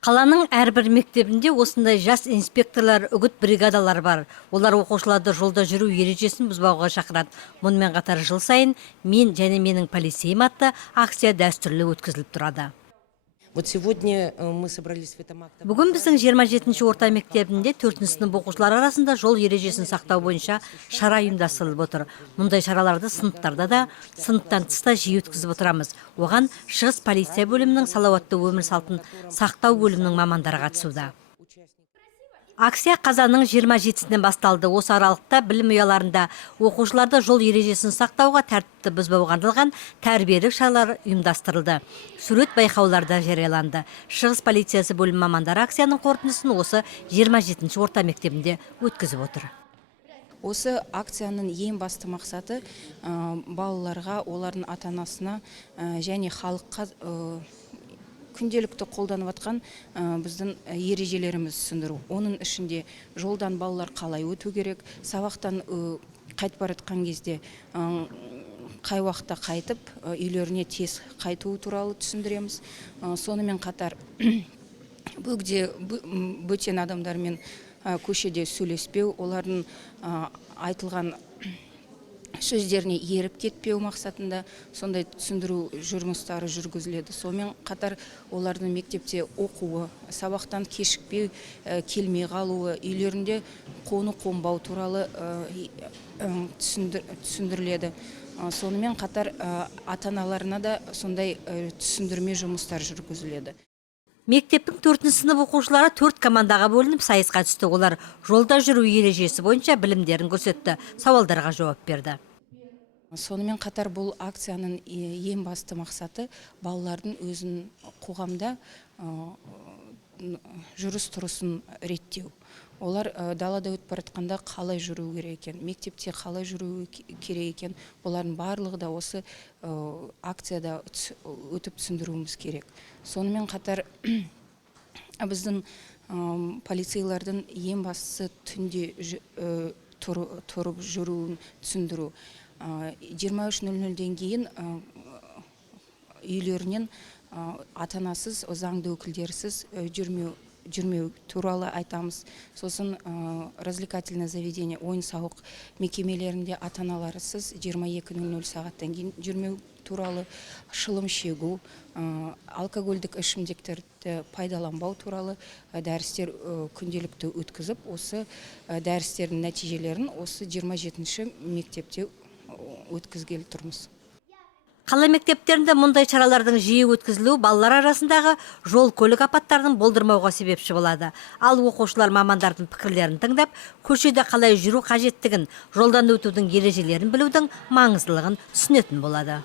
Қаланың әрбір мектебінде осындай жас инспекторлар, үгіт бригадалар бар. Олар оқушыларды жолда жүру ережесін бұзбауға шақырады. Мұнымен қатар жыл сайын мен және менің полицейім атты акция дәстүрлі өткізіліп тұрады. Вот сегодня мы собрались в этом акте. Бүгін біздің 27-ші орта мектебінде 4-ші сынып оқушылары арасында жол ережесін сақтау бойынша шара ұйымдастырылып отыр. Мұндай шараларды сыныптарда да, сыныптан тыста жиі өткізіп отырамыз. Оған Шығыс полиция бөлімінің салауатты өмір салтын сақтау бөлімінің мамандары қатысуда. Акция қазанның 27-сінен басталды. Осы аралықта білім ұяларында оқушыларды жол ережесін сақтауға, тәртіпті бұзбауға арналған тәрбиелік шаралар ұйымдастырылды. Сурет байқауларда жарияланды. Шығыс полициясы бөлім мамандары акцияның қорытындысын осы 27-ші орта мектебінде өткізіп отыр. Осы акцияның ең басты мақсаты балаларға, олардың ата-анасына және халыққа күнделікті қолданып жатқан біздің ережелеріміз түсіндіру. Оның ішінде жолдан балалар қалай өту керек, сабақтан қайтып бара жатқан кезде қай уақытта қайтып, үйлеріне тез қайту туралы түсіндіреміз. Сонымен қатар бөтен адамдармен көшеде сөйлеспеу, олардың айтылған сөздеріне еріп кетпеу мақсатында сондай түсіндіру жұмыстары жүргізіледі. Сонымен қатар олардың мектепте оқуы, сабақтан кешікпей келмей қалуы, үйлерінде қону-қонбау туралы түсіндіріледі. Сонымен қатар ата-аналарына да сондай түсіндірме жұмыстар жүргізіледі. Мектептің 4-ші сынып оқушылары 4 командаға бөлініп сайысқа түсті. Олар жолда жүру ережесі бойынша білімдерін көрсетті, сауалдарға жауап берді. Сонымен қатар бұл акцияның ең басты мақсаты балалардың өзін қоғамда жүріс-тұрысын реттеу. Олар далада өтіп бара жатқанда қалай жүру керек екен, мектепте қалай жүру керек екен, бұлардың барлығы да осы акцияда өтіп түсіндіруіміз керек. Сонымен қатар біздің полицейлердің ең бастысы түнде тұрып жүруін түсіндіру. 23:00-ден кейін үйлерінен ата-анасыз, заңды өкілдерсіз жүрмеу туралы айтамыз. Сосын развлекательное заведение, ойын-сауық мекемелерінде ата-аналарысыз 22:00 сағаттан кейін жүрмеу туралы, шылым шегу, алкогольдік ішімдіктерді пайдаланбау туралы дәрістер күнделікті өткізіп, осы дәрістердің нәтижелерін осы 27-ші мектепте өткізгелі тұрмыз. Қала мектептерінде мұндай шаралардың жиі өткізілуі балалар арасындағы жол-көлік апаттарын болдырмауға себепші болады. Ал оқушылар мамандардың пікірлерін тыңдап, көшеде қалай жүру қажеттігін, жолдан өтудің ережелерін білудің маңыздылығын түсінетін болады.